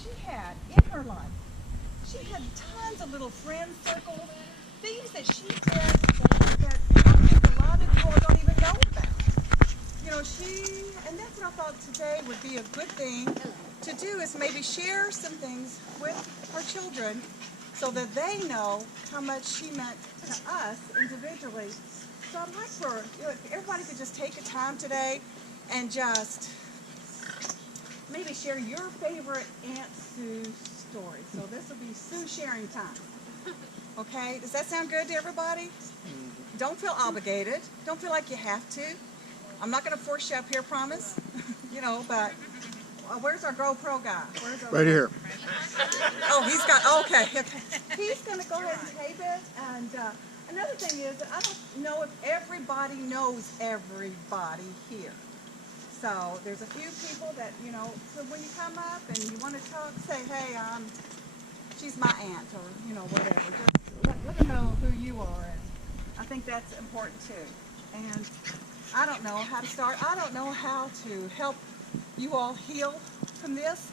she had in her life. She had tons of little friend circles, things that she did that I think a lot of people don't even know about. And that's what I thought today would be a good thing to do is maybe share some things with our children so that they know how much she meant to us individually. So I'd like if everybody could just take a time today and just maybe share your favorite Aunt Sue story. So this will be Sue sharing time. Okay, does that sound good to everybody? Don't feel obligated. Don't feel like you have to. I'm not going to force you up here, promise. But where's our GoPro guy? Right here. Oh, he's got, okay. He's going to go ahead and tape it. And another thing is, I don't know if everybody knows everybody here. So there's a few people that, so when you come up and you want to talk, say, hey, she's my aunt, or, whatever. Just let them know who you are. And I think that's important, too. And I don't know how to start. I don't know how to help you all heal from this.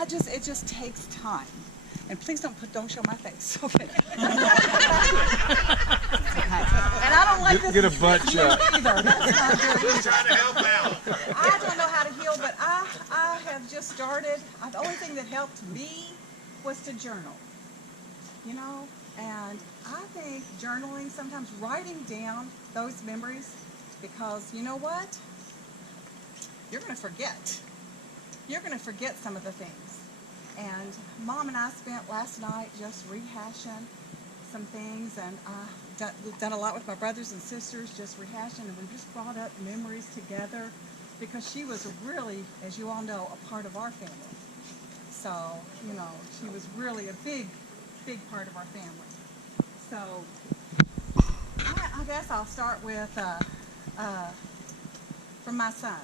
It just takes time. And please don't show my face, okay? And I don't like this. Get a butt shot. Either. That's not good either. Trying to help out. I don't know how to heal, but I have just started. The only thing that helped me was to journal. And I think journaling, sometimes writing down those memories, because you know what? You're going to forget. You're going to forget some of the things. And Mom and I spent last night just rehashing some things, and we've done a lot with my brothers and sisters, just rehashing, and we just brought up memories together, because she was really, as you all know, a part of our family. So, she was really a big part of our family. So, I guess I'll start with from my son.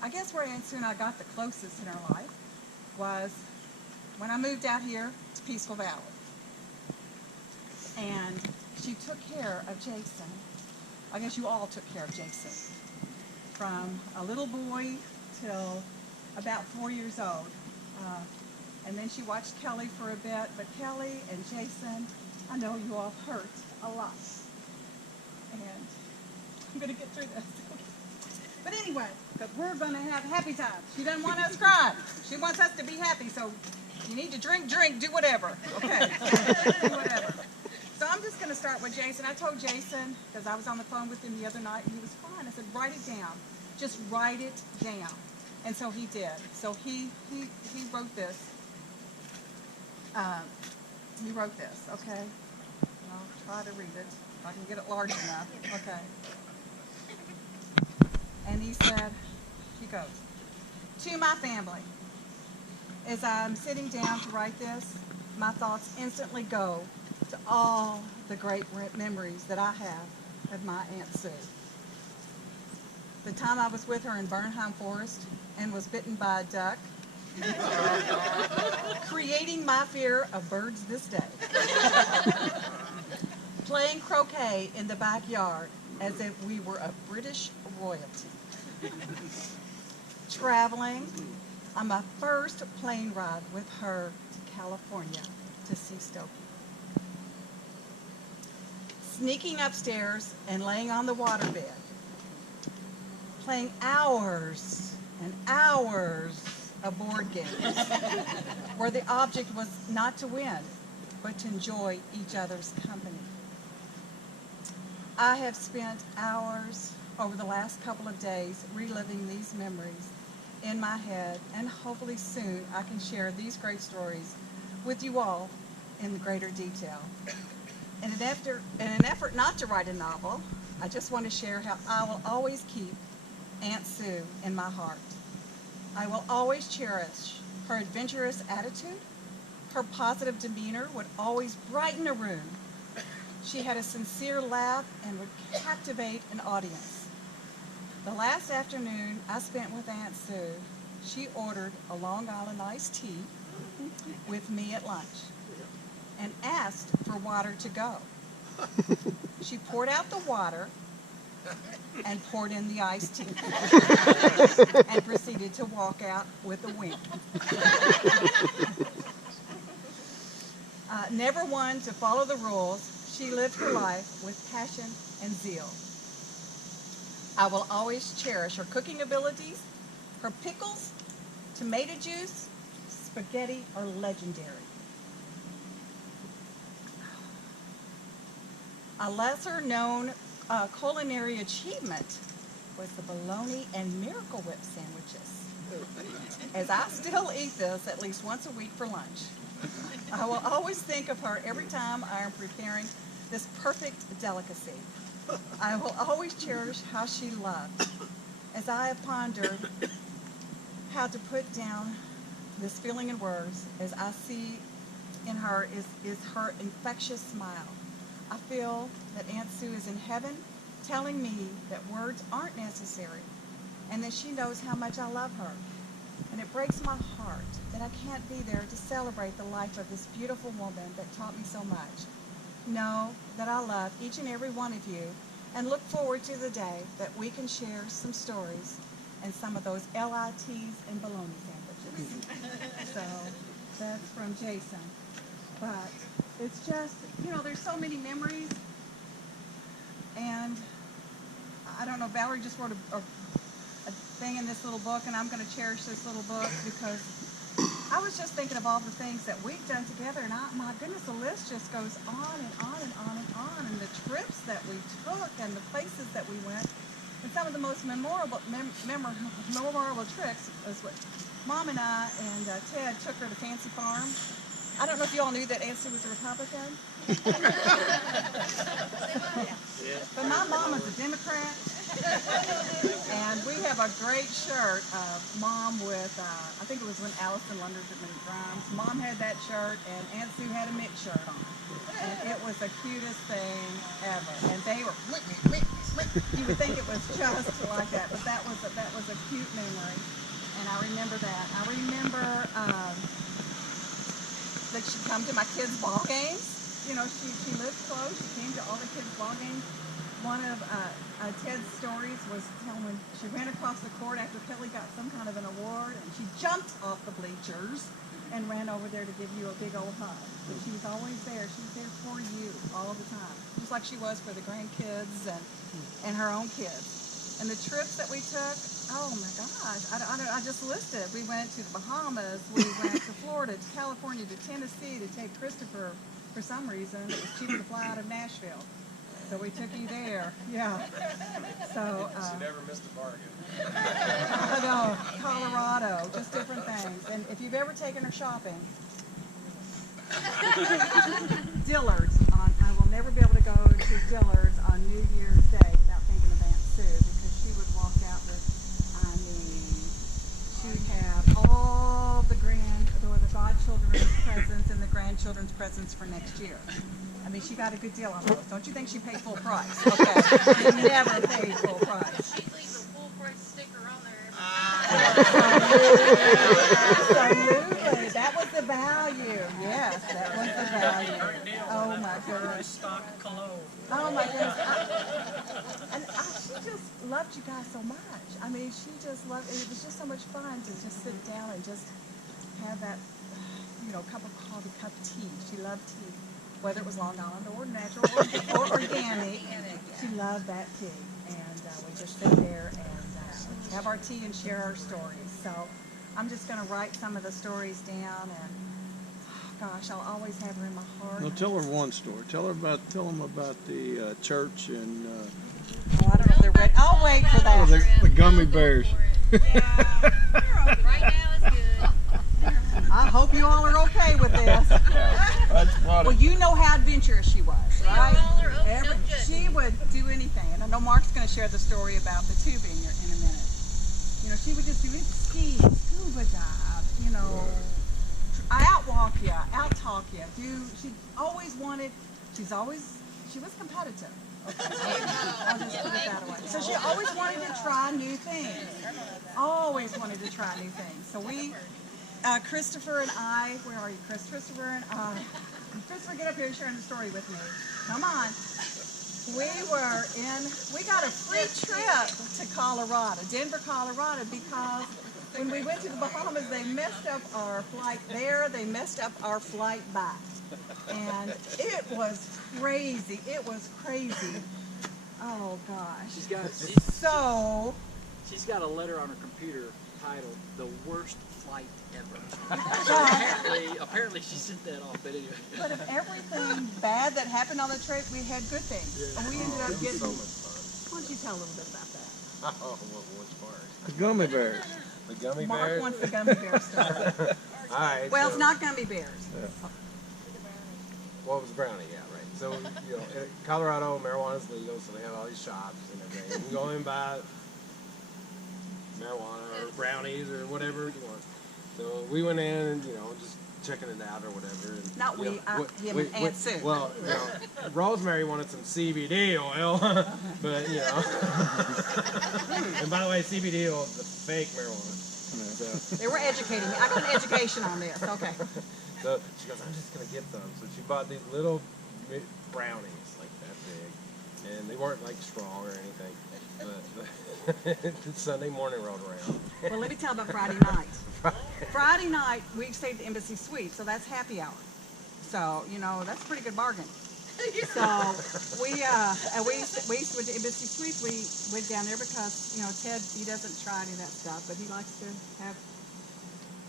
I guess where Aunt Sue and I got the closest in our life was when I moved out here to Peaceful Valley. And she took care of Jason. I guess you all took care of Jason. From a little boy till about 4 years old. And then she watched Kelly for a bit, but Kelly and Jason, I know you all hurt a lot. And I'm going to get through this. But anyway, because we're going to have happy times. She doesn't want us crying. She wants us to be happy. So you need to drink, do whatever. Okay? Do whatever. So I'm just going to start with Jason. I told Jason, because I was on the phone with him the other night, and he was crying. I said, write it down. Just write it down. And so he did. So he wrote this. He wrote this, okay? I'll try to read it if I can get it large enough. Okay. And he goes, to my family, as I'm sitting down to write this, my thoughts instantly go to all the great memories that I have of my Aunt Sue. The time I was with her in Bernheim Forest and was bitten by a duck, creating my fear of birds this day. Playing croquet in the backyard as if we were a British royalty. Traveling on my first plane ride with her to California to see Stokey. Sneaking upstairs and laying on the waterbed. Playing hours and hours of board games where the object was not to win, but to enjoy each other's company. I have spent hours over the last couple of days reliving these memories in my head, and hopefully soon I can share these great stories with you all in greater detail. In an effort not to write a novel, I just want to share how I will always keep Aunt Sue in my heart. I will always cherish her adventurous attitude. Her positive demeanor would always brighten a room. She had a sincere laugh and would captivate an audience. The last afternoon I spent with Aunt Sue, she ordered a Long Island iced tea with me at lunch and asked for water to go. She poured out the water and poured in the iced tea and proceeded to walk out with a win. Never one to follow the rules, she lived her life with passion and zeal. I will always cherish her cooking abilities. Her pickles, tomato juice, spaghetti are legendary. A lesser-known culinary achievement was the bologna and Miracle Whip sandwiches, as I still eat this at least once a week for lunch. I will always think of her every time I am preparing this perfect delicacy. I will always cherish how she loved. As I have pondered how to put down this feeling in words, as I see in her is her infectious smile. I feel that Aunt Sue is in heaven telling me that words aren't necessary and that she knows how much I love her. And it breaks my heart that I can't be there to celebrate the life of this beautiful woman that taught me so much. Know that I love each and every one of you and look forward to the day that we can share some stories and some of those LITs and bologna sandwiches. So that's from Jason. But it's just, there's so many memories. And I don't know, Valerie just wrote a thing in this little book, and I'm going to cherish this little book because I was just thinking of all the things that we've done together, and my goodness, the list just goes on and on and on and on, and the trips that we took and the places that we went. And some of the most memorable trips was what Mom and I and Ted took her to Fancy Farm. I don't know if you all knew that Aunt Sue was a Republican. But my mom was a Democrat. And we have a great shirt of Mom with, I think it was when Allison Lunders had been drums. Mom had that shirt, and Aunt Sue had a mixed shirt on. And it was the cutest thing ever. And they were, you would think it was just like that, but that was a cute memory. And I remember that. I remember that she'd come to my kids' ball games. She lived close. She came to all the kids' ball games. One of Ted's stories was when she ran across the court after Kelly got some kind of an award, and she jumped off the bleachers and ran over there to give you a big old hug. But she was always there. She was there for you all the time, just like she was for the grandkids and her own kids. And the trips that we took, oh my gosh, I just listed. We went to the Bahamas, we went to Florida, to California, to Tennessee to take Christopher. For some reason, it was cheaper to fly out of Nashville. So we took you there, yeah. So she never missed a bargain. I know, Colorado, just different things. And if you've ever taken her shopping, Dillard's. I will never be able to go to Dillard's on New Year's Day without thinking of Aunt Sue, because she would walk out with, she would have all the godchildren's presents and the grandchildren's presents for next year. She got a good deal on those. Don't you think she paid full price? Okay. She never paid full price. She'd leave a full price sticker on there. Absolutely. That was the value. Yes, that was the value. Oh my goodness. Stock cologne. Oh my goodness. She just loved you guys so much. She just loved it. It was just so much fun to just sit down and just have that, cup of coffee, cup of tea. She loved tea. Whether it was Long Island or natural or organic, she loved that tea. And we just sit there and have our tea and share our stories. So I'm just going to write some of the stories down, and gosh, I'll always have her in my heart. Well, tell her one story. Tell them about the church and. I don't know if they're ready. I'll wait for that. The gummy bears. Yeah. Right now it's good. I hope you all are okay with this. That's funny. Well, you know how adventurous she was, right? No She would do anything. And I know Mark's going to share the story about the tubing in a minute. She would just do anything. Ski, scuba dive, outwalk you, out-talk you. She was competitive. Okay. I'll just put it that way. So she always wanted to try new things. Always wanted to try new things. So Christopher and I, where are you, Chris? Christopher, get up here and share the story with me. Come on. We got a free trip to Colorado, Denver, Colorado, because when we went to the Bahamas, they messed up our flight there, they messed up our flight back. And it was crazy. It was crazy. Oh gosh. So, She's got a letter on her computer titled "The Worst Flight Ever." apparently she sent that off. But anyway. but of everything bad that happened on the trip, we had good things. And we ended up getting. So much fun. Why don't you tell a little bit about that? Oh, which part? The gummy bears. The gummy Mark bears? wants the gummy bear story. All right. Well, so, it's not gummy bears. Well, it was brownie, yeah, right. So, you know, in Colorado, marijuana is legal, so they have all these shops and everything. You can go in and buy marijuana or brownies or whatever you want. So we went in and, you know, just checking it out or whatever. And, Not you we, know, him and Aunt Sue. Well, you know, Rosemary wanted some CBD oil, but, you know. And by the way, CBD oil is the fake marijuana. So, They were educating me. I got an education on this. Okay. so she goes, I'm just going to get some. So she bought these little brownies, like that big. And they weren't like strong or anything. But Sunday morning rolled around. Well, let me tell about Friday night. Friday night, we stayed at the Embassy Suite, so that's happy hour. So, you know, that's a pretty good bargain. So we used to went to Embassy Suites. We went down there because, you know, Ted, he doesn't try any of that stuff, but he likes to have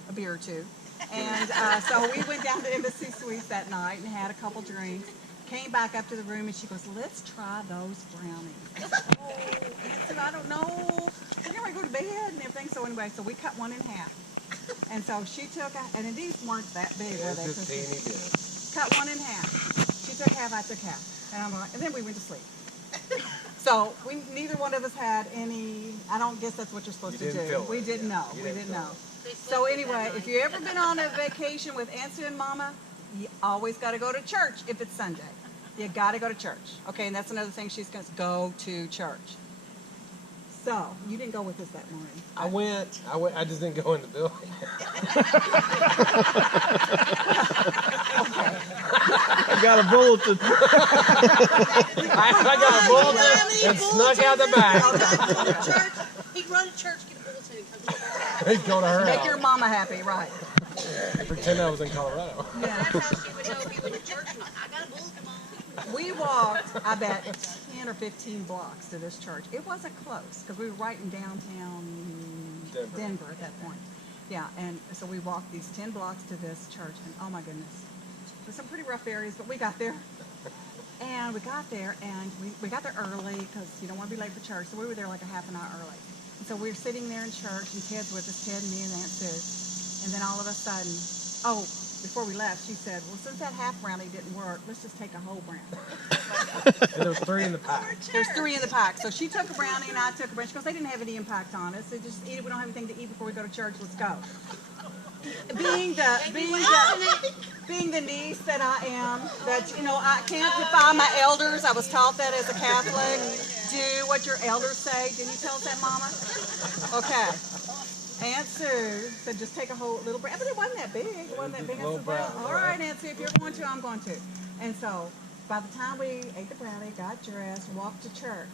a beer or two. And so we went down to Embassy Suites that night and had a couple drinks. Came back up to the room and she goes, let's try those brownies. I said, oh, Aunt Sue, I don't know. We're going to go to bed and everything. So anyway, so we cut one in half. And so she took, and these weren't that big, were they? Just teeny bit. Cut one in half. She took half, I took half. And I'm like, and then we went to sleep. So neither one of us had any, I don't guess that's what you're supposed You to didn't do. feel We it, didn't yeah. know. You We didn't didn't know. feel So anyway, if you've ever been on a vacation with Aunt Sue and Mama, you always got to go to church if it's Sunday. You got to go to church. Okay, and that's another thing she's going to go to church. So, you didn't go with us that morning. I went, I just didn't go in the building. I got a bulletin. I got a bulletin and snuck out the back. Church, he'd run to church, get a bulletin, and come back. He'd go to her Make house. your mama happy, right. Pretend I was in Colorado. Yeah. That's how she would know if he went to church or not. I got a bulletin, Mom. We walked, I bet, 10 or 15 blocks to this church. It wasn't close because we were right in downtown Denver at that point. Yeah, and so we walked these 10 blocks to this church, and oh my goodness, there's some pretty rough areas, but we got there. And we got there early because you don't want to be late for church, so we were there like a half an hour early. And so we were sitting there in church, and Ted's with us, Ted, me, and Aunt Sue. And then all of a sudden, before we left, she said, well, since that half brownie didn't work, let's just take a whole brownie. And there was 3 in the pack. There's 3 in the pack. So she took a brownie and I took a brownie. She goes, they didn't have any impact on us. They just eat it. We don't have anything to eat before we go to church. Let's go. Being the niece that I am, that, you know, I can't defy my elders. I was taught that as a Catholic. Do what your elders say. Didn't you tell us that, Mama? Okay. Aunt Sue said, just take a whole little brownie. But it wasn't that big. It wasn't that big. I said, well, all right, Aunt Sue, if you're going to, I'm going to. And so by the time we ate the brownie, got dressed, walked to church.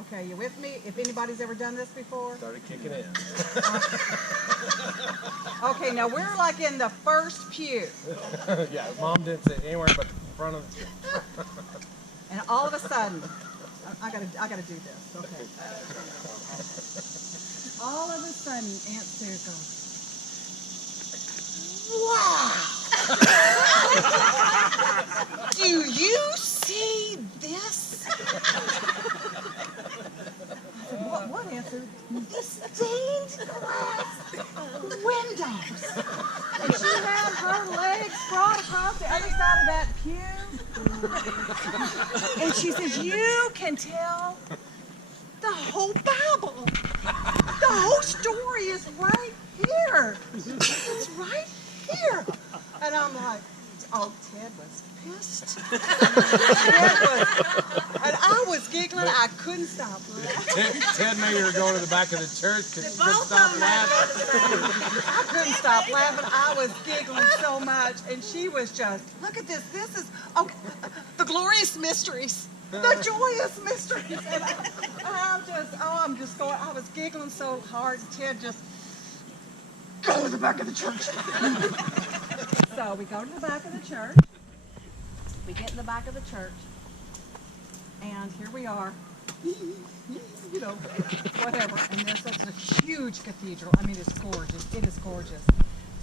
Okay, you with me? If anybody's ever done this before? Started kicking in. Okay, now we're like in the first pew. Yeah, Mom didn't sit anywhere but the front of the church. And all of a sudden, I gotta do this, okay. All of a sudden, Aunt Sue goes, wow! Do you see this? I said, what, Aunt Sue? The stained glass windows. And she had her legs sprawled across the other side of that pew. And she says, you can tell the whole Bible. The whole story is right here. It's right here. And I'm like, oh, Ted was pissed. And I was giggling. I couldn't stop laughing. Ted knew you were going to the back of the church because you couldn't Both stop of them laughing. I couldn't stop laughing. I was giggling so much. And she was just, look at this. This is, okay, the glorious mysteries. the joyous mysteries. And I'm just going, I was giggling so hard, Ted just, go to the back of the church. So we go to the back of the church. We get in the back of the church. And here we are. You know, whatever. And there's such a huge cathedral. I mean, it's gorgeous. It is gorgeous.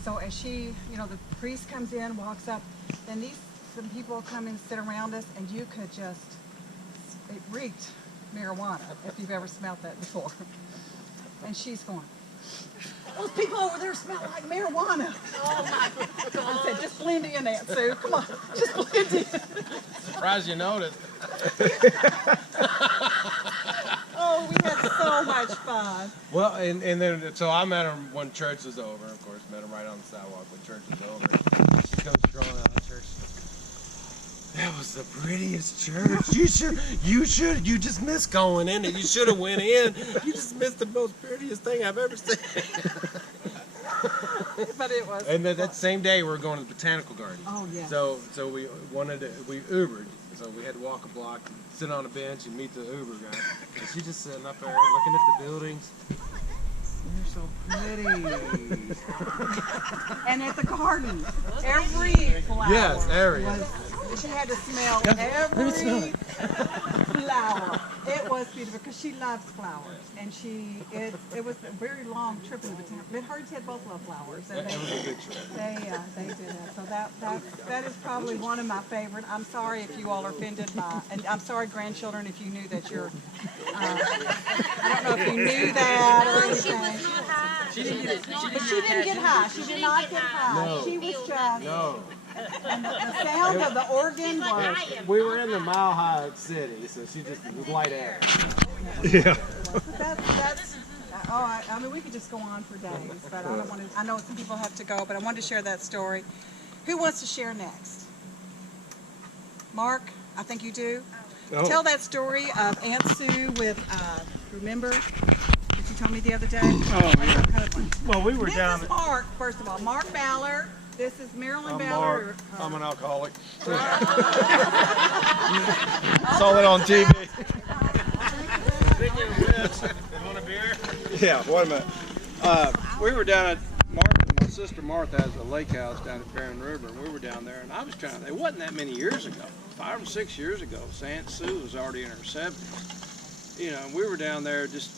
So as she, you know, the priest comes in, walks up, then some people come and sit around us, and you could just, it reeked marijuana, if you've ever smelled that before. And she's going, those people over there smell like marijuana. Oh my God. I said, just blend in, Aunt Sue. Come on, just blend in. Surprised you noticed. Oh, we had so much fun. Well, and then, so I met her when church was over, of course, met her right on the sidewalk when church was over. She comes strolling out of church. She goes, that was the prettiest church. You just missed going in it. You should have went in. You just missed the most prettiest thing I've ever seen. But it was. And then that same day, we were going to the botanical garden. Oh, yes. So we Ubered. So we had to walk a block, sit on a bench, and meet the Uber guy. And she's just sitting up there looking at the buildings. They're so pretty. And at the garden, every flower. Yes, every. She had to smell every flower. It was beautiful because she loves flowers, and it was a very long trip in the botanical. But her and Ted both love flowers. And It was a good trip. they did that. So that is probably one of my favorite. I'm sorry if you all are offended by, and I'm sorry, grandchildren, if you knew that you're. I don't know if you knew that or No, she was anything. not high. She didn't get it. But she didn't get high. She did not get high. No. She was just. No. The sound of the organ was. We were in the Mile High City, so she just was light air. That's I mean, we could just go on for days, but I don't want to. I know some people have to go, but I wanted to share that story. Who wants to share next? Mark, I think you do. Oh. Tell that story of Aunt Sue with. Remember that you told me the other day? Oh yeah. Well, we were This down is Mark. First of all, Mark Ballard. This is Marilyn Ballard. I'm an alcoholic. saw it on TV. Want a beer? Yeah, wait a minute. We were down at my sister Martha has a lake house down at Barron River, and we were down there, and I was trying. It wasn't that many years ago, 5 or 6 years ago. So Aunt Sue was already in her 70s. You know, and we were down there just